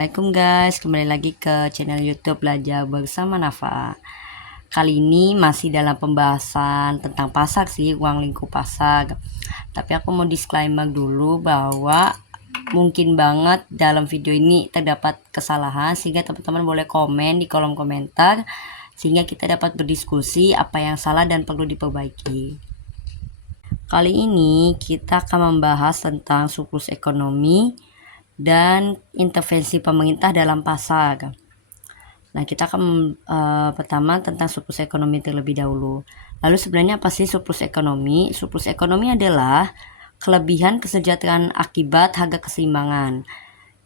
Assalamualaikum guys, kembali lagi ke channel YouTube Belajar Bersama Nafa. Kali ini masih dalam pembahasan tentang pasar sih, uang lingkup pasar. Tapi aku mau disclaimer dulu bahwa mungkin banget dalam video ini terdapat kesalahan, sehingga teman-teman boleh komen di kolom komentar sehingga kita dapat berdiskusi apa yang salah dan perlu diperbaiki. Kali ini kita akan membahas tentang surplus ekonomi dan intervensi pemerintah dalam pasar. Nah, kita akan pertama tentang surplus ekonomi terlebih dahulu. Lalu sebenarnya apa sih surplus ekonomi? Surplus ekonomi adalah kelebihan kesejahteraan akibat harga keseimbangan.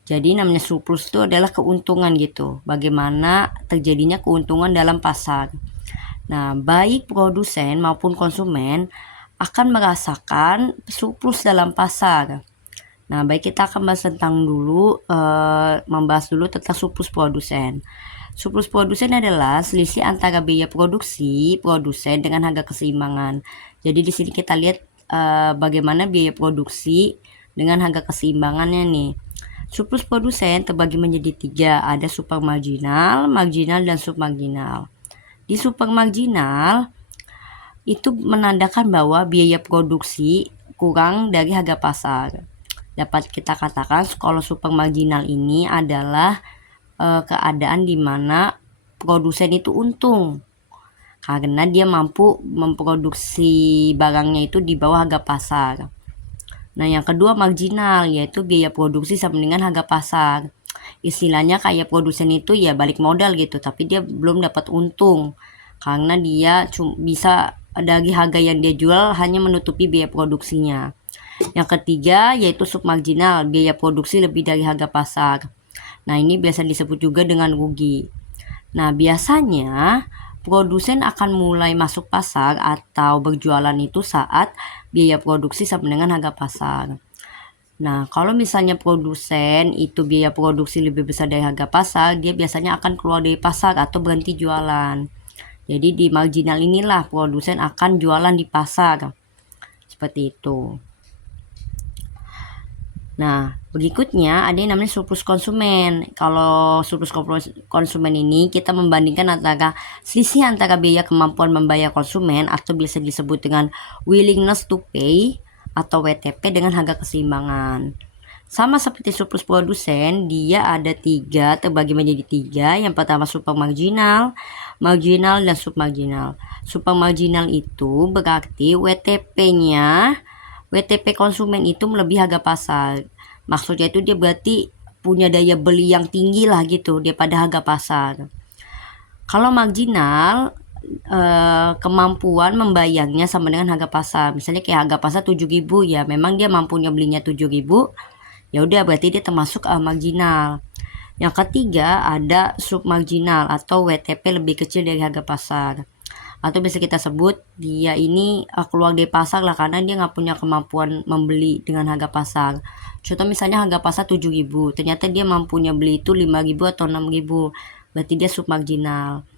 Jadi namanya surplus itu adalah keuntungan gitu. Bagaimana terjadinya keuntungan dalam pasar. Nah, baik produsen maupun konsumen akan merasakan surplus dalam pasar. Nah, baik kita akan membahas dulu tentang surplus produsen. Surplus produsen adalah selisih antara biaya produksi produsen dengan harga keseimbangan. Jadi di sini kita lihat bagaimana biaya produksi dengan harga keseimbangannya nih. Surplus produsen terbagi menjadi 3, ada super marginal, marginal, dan submarginal. Di super marginal itu menandakan bahwa biaya produksi kurang dari harga pasar. Dapat kita katakan kalau super marginal ini adalah keadaan di mana produsen itu untung karena dia mampu memproduksi barangnya itu di bawah harga pasar. Nah, yang kedua marginal, yaitu biaya produksi sama dengan harga pasar. Istilahnya kayak produsen itu ya balik modal gitu, tapi dia belum dapat untung karena dia bisa dari harga yang dia jual hanya menutupi biaya produksinya. Yang ketiga yaitu submarginal, biaya produksi lebih dari harga pasar. Nah, ini biasa disebut juga dengan rugi. Nah, biasanya produsen akan mulai masuk pasar atau berjualan itu saat biaya produksi sama dengan harga pasar. Nah, kalau misalnya produsen itu biaya produksi lebih besar dari harga pasar, dia biasanya akan keluar dari pasar atau berhenti jualan. Jadi di marginal inilah produsen akan jualan di pasar. Seperti itu. Nah, berikutnya ada yang namanya surplus konsumen. Kalau surplus konsumen ini kita membandingkan antara selisih antara biaya kemampuan membayar konsumen atau bisa disebut dengan willingness to pay atau WTP dengan harga keseimbangan. Sama seperti surplus produsen, dia ada 3, terbagi menjadi 3. Yang pertama super marginal, marginal, dan submarginal. Super marginal itu berarti WTP konsumen itu melebihi harga pasar. Maksudnya itu dia berarti punya daya beli yang tinggi lah gitu daripada harga pasar. Kalau marginal, kemampuan membayarnya sama dengan harga pasar. Misalnya kayak harga pasar 7.000, ya memang dia mampunya belinya 7.000, ya udah berarti dia termasuk marginal. Yang ketiga ada submarginal atau WTP lebih kecil dari harga pasar, atau bisa kita sebut dia ini keluar dari pasar lah karena dia nggak punya kemampuan membeli dengan harga pasar. Contoh misalnya harga pasar 7.000, ternyata dia mampunya beli itu 5.000 atau 6.000, berarti dia submarginal.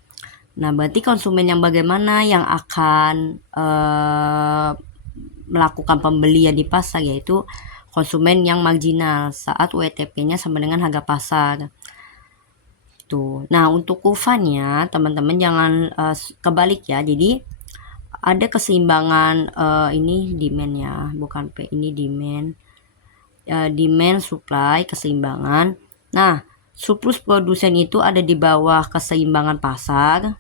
Nah, berarti konsumen yang bagaimana yang akan melakukan pembelian di pasar, yaitu konsumen yang marginal saat WTP-nya sama dengan harga pasar. Tuh. Nah, untuk kurvanya teman-teman jangan kebalik ya. Jadi ada keseimbangan, ini demand ya, bukan P, ini demand. Demand supply keseimbangan. Nah, surplus produsen itu ada di bawah keseimbangan pasar.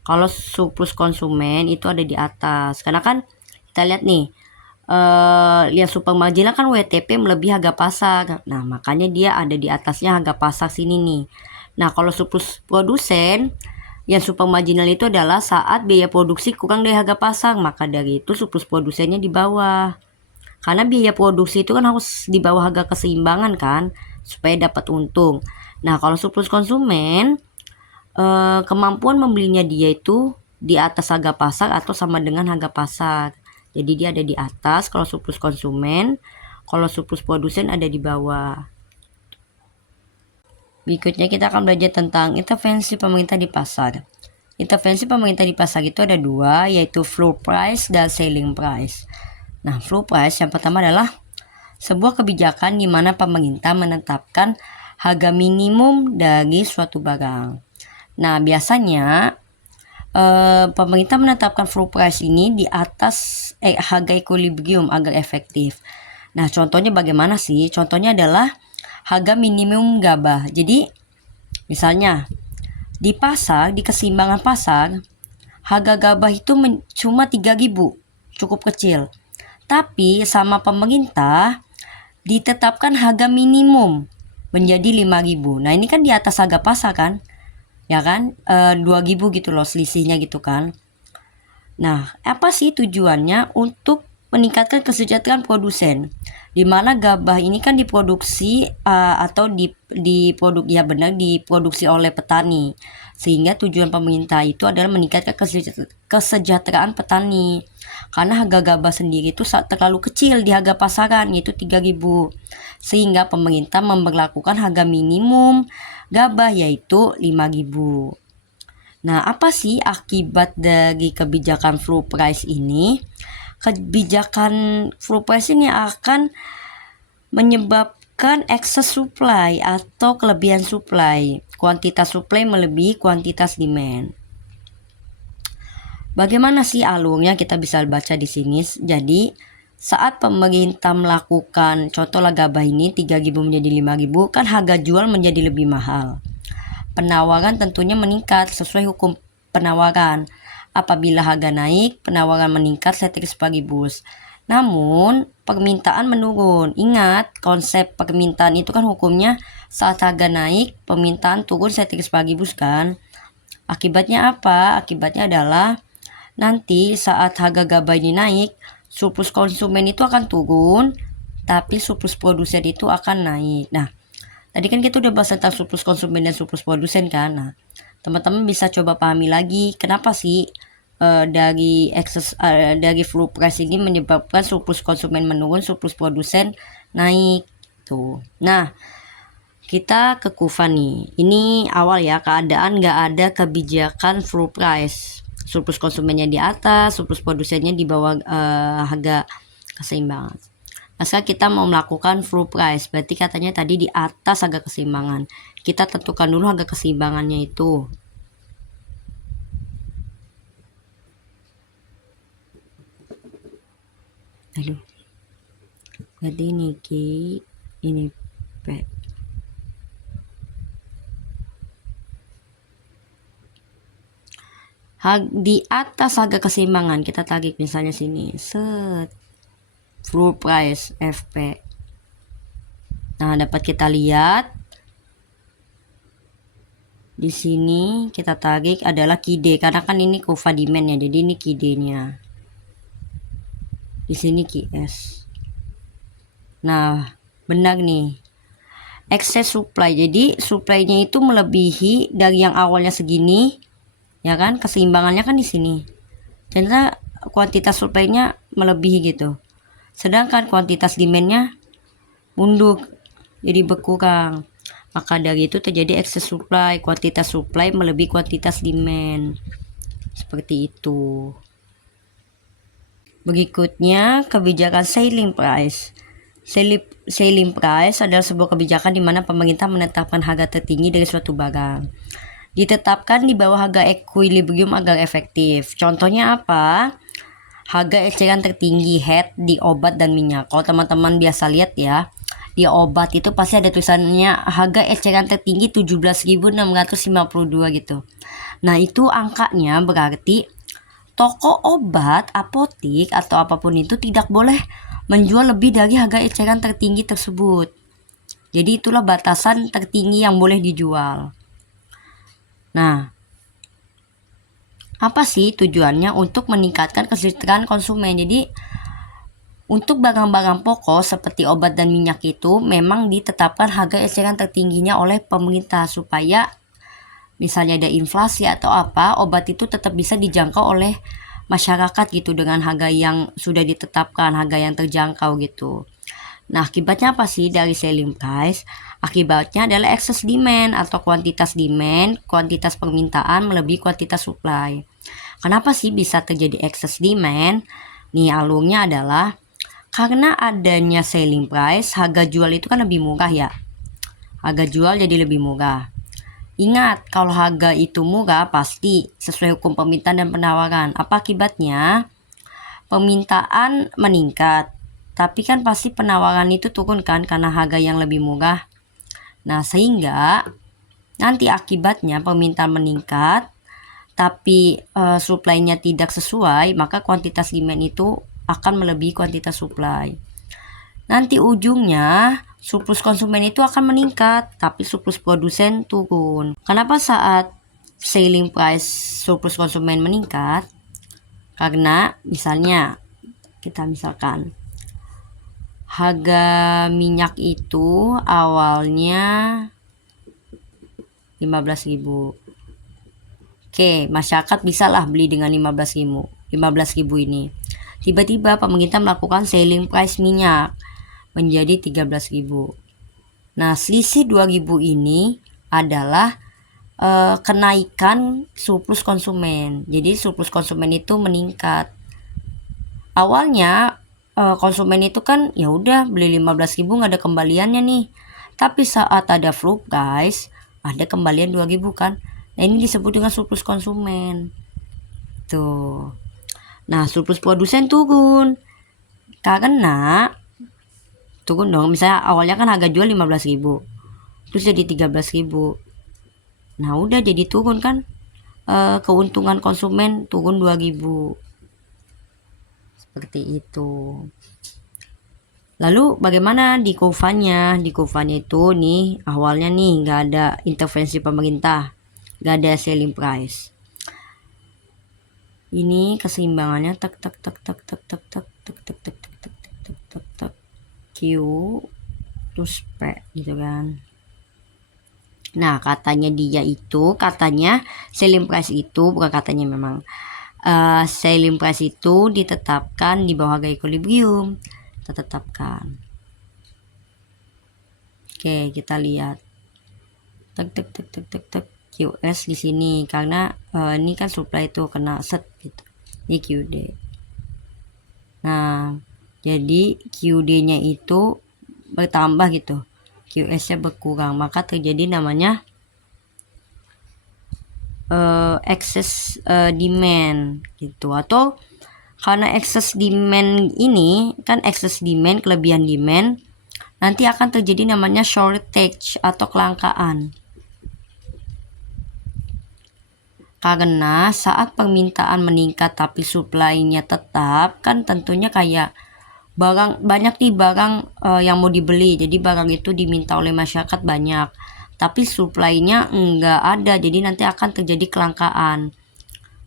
Kalau surplus konsumen itu ada di atas. Karena kan kita lihat nih, lihat super marginal kan WTP melebihi harga pasar. Nah, makanya dia ada di atasnya harga pasar sini nih. Nah, kalau surplus produsen yang super marginal itu adalah saat biaya produksi kurang dari harga pasar, maka dari itu surplus produsennya di bawah. Karena biaya produksi itu kan harus di bawah harga keseimbangan kan, supaya dapat untung. Nah, kalau surplus konsumen, kemampuan membelinya dia itu di atas harga pasar atau sama dengan harga pasar. Jadi dia ada di atas kalau surplus konsumen, kalau surplus produsen ada di bawah. Berikutnya kita akan belajar tentang intervensi pemerintah di pasar. Intervensi pemerintah di pasar itu ada 2, yaitu floor price dan selling price. Nah, floor price yang pertama adalah sebuah kebijakan di mana pemerintah menetapkan harga minimum dari suatu barang. Nah, biasanya pemerintah menetapkan floor price ini di atas harga equilibrium agar efektif. Nah, contohnya bagaimana sih? Contohnya adalah harga minimum gabah. Jadi, misalnya di pasar, di keseimbangan pasar, harga gabah itu cuma 3.000, cukup kecil. Tapi sama pemerintah ditetapkan harga minimum menjadi 5.000. Nah, ini kan di atas harga pasar kan? Ya kan? 2.000 gitu loh selisihnya gitu kan. Nah, apa sih tujuannya? Untuk meningkatkan kesejahteraan produsen, di mana gabah ini kan diproduksi atau diproduksi oleh petani, sehingga tujuan pemerintah itu adalah meningkatkan kesejahteraan petani, karena harga gabah sendiri itu terlalu kecil di harga pasaran, yaitu 3.000, sehingga pemerintah memberlakukan harga minimum gabah yaitu 5.000. Nah, apa sih akibat dari kebijakan floor price ini? Kebijakan floor price ini akan menyebabkan excess supply atau kelebihan supply. Kuantitas supply melebihi kuantitas demand. Bagaimana sih alurnya? Kita bisa baca di sini. Jadi, saat pemerintah melakukan contohlah gabah ini 3.000 menjadi 5.000, kan harga jual menjadi lebih mahal. Penawaran tentunya meningkat sesuai hukum penawaran. Apabila harga naik, penawaran meningkat ceteris paribus. Namun, permintaan menurun. Ingat, konsep permintaan itu kan hukumnya saat harga naik, permintaan turun ceteris paribus kan. Akibatnya apa? Akibatnya adalah nanti saat harga gabah ini naik, surplus konsumen itu akan turun, tapi surplus produsen itu akan naik. Nah, tadi kan kita udah bahas tentang surplus konsumen dan surplus produsen kan. Nah, teman-teman bisa coba pahami lagi kenapa sih dari floor price ini menyebabkan surplus konsumen menurun, surplus produsen naik tuh. Nah, kita ke KUFA nih. Ini awal ya, keadaan nggak ada kebijakan floor price. Surplus konsumennya di atas, surplus produsennya di bawah harga keseimbangan. Nah, sekarang kita mau melakukan floor price, berarti katanya tadi di atas harga keseimbangan. Kita tentukan dulu harga keseimbangannya itu. Aduh. Berarti ini Q, ini P. Di atas harga keseimbangan kita tarik misalnya sini, set. Floor price FP. Nah, dapat kita lihat di sini kita tarik adalah QD, karena kan ini KUFA demand ya, jadi ini QD-nya. Di sini QS. Nah, benar nih. Excess supply. Jadi supply-nya itu melebihi dari yang awalnya segini, ya kan? Keseimbangannya kan di sini. Ternyata kuantitas supply-nya melebihi gitu. Sedangkan kuantitas demand-nya mundur, jadi berkurang. Maka dari itu terjadi excess supply, kuantitas supply melebihi kuantitas demand. Seperti itu. Berikutnya, kebijakan selling price. Selling price adalah sebuah kebijakan di mana pemerintah menetapkan harga tertinggi dari suatu barang. Ditetapkan di bawah harga equilibrium agar efektif. Contohnya apa? Harga eceran tertinggi head di obat dan minyak. Kalau teman-teman biasa lihat ya, di obat itu pasti ada tulisannya harga eceran tertinggi 17.652 gitu. Nah, itu angkanya berarti toko obat, apotik atau apapun itu tidak boleh menjual lebih dari harga eceran tertinggi tersebut. Jadi itulah batasan tertinggi yang boleh dijual. Nah, apa sih tujuannya? Untuk meningkatkan kesejahteraan konsumen. Jadi untuk barang-barang pokok seperti obat dan minyak itu memang ditetapkan harga eceran tertingginya oleh pemerintah supaya misalnya ada inflasi atau apa, obat itu tetap bisa dijangkau oleh masyarakat gitu dengan harga yang sudah ditetapkan, harga yang terjangkau gitu. Nah, akibatnya apa sih dari selling price? Akibatnya adalah excess demand atau kuantitas demand, kuantitas permintaan melebihi kuantitas supply. Kenapa sih bisa terjadi excess demand? Nih, alurnya adalah karena adanya selling price, harga jual itu kan lebih murah ya. harga jual jadi lebih murah. Ingat, kalau harga itu murah pasti sesuai hukum permintaan dan penawaran. Apa akibatnya? Permintaan meningkat, tapi kan pasti penawaran itu turun kan karena harga yang lebih murah. Nah, sehingga nanti akibatnya permintaan meningkat, tapi supply-nya tidak sesuai, maka kuantitas demand itu akan melebihi kuantitas supply. Nanti ujungnya surplus konsumen itu akan meningkat, tapi surplus produsen turun. Kenapa saat selling price surplus konsumen meningkat? Karena misalkan harga minyak itu awalnya 15.000. Oke, masyarakat bisalah beli dengan 15.000 ini. Tiba-tiba pemerintah melakukan selling price minyak menjadi 13.000. Nah, selisih 2.000 ini adalah kenaikan surplus konsumen. Jadi surplus konsumen itu meningkat. Awalnya konsumen itu kan ya udah beli 15.000 nggak ada kembaliannya nih. Tapi saat ada floor price ada kembalian 2.000 kan. Nah, ini disebut dengan surplus konsumen. Tuh. Nah, surplus produsen turun. Karena turun dong, misalnya awalnya kan harga jual 15.000 terus jadi 13.000. Nah, udah jadi turun kan, keuntungan konsumen turun 2.000. Seperti itu. Lalu bagaimana di kurvanya? Di kurvanya itu nih awalnya nih nggak ada intervensi pemerintah, nggak ada selling price. Ini keseimbangannya tek tek tek tek tek tek tek tek tek tek tek tek tek tek tek Q terus P gitu kan. Nah, katanya selling price itu bukan katanya, memang selling price itu ditetapkan di bawah harga equilibrium. Kita tetapkan. Oke, kita lihat. Tek tek tek tek tek tek QS di sini karena ini kan supply itu kena set gitu. Ini QD. Nah, jadi QD-nya itu bertambah gitu. QS-nya berkurang, maka terjadi namanya excess demand gitu. Atau karena excess demand ini kan excess demand, kelebihan demand, nanti akan terjadi namanya shortage atau kelangkaan. Karena saat permintaan meningkat tapi supply-nya tetap, kan tentunya kayak banyak nih barang yang mau dibeli, jadi barang itu diminta oleh masyarakat banyak tapi supply-nya enggak ada, jadi nanti akan terjadi kelangkaan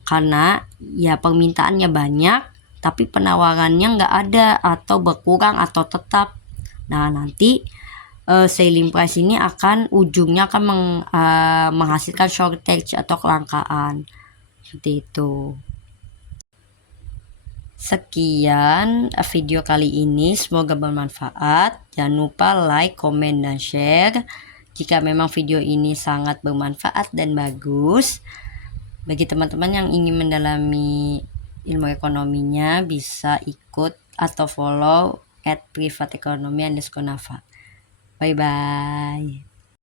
karena ya permintaannya banyak tapi penawarannya enggak ada atau berkurang atau tetap. Nah, nanti selling price ini akan ujungnya akan menghasilkan shortage atau kelangkaan seperti itu. Sekian video kali ini, semoga bermanfaat. Jangan lupa like, komen, dan share jika memang video ini sangat bermanfaat dan bagus. Bagi teman-teman yang ingin mendalami ilmu ekonominya, bisa ikut atau follow @privatekonomi_nafa. Bye bye.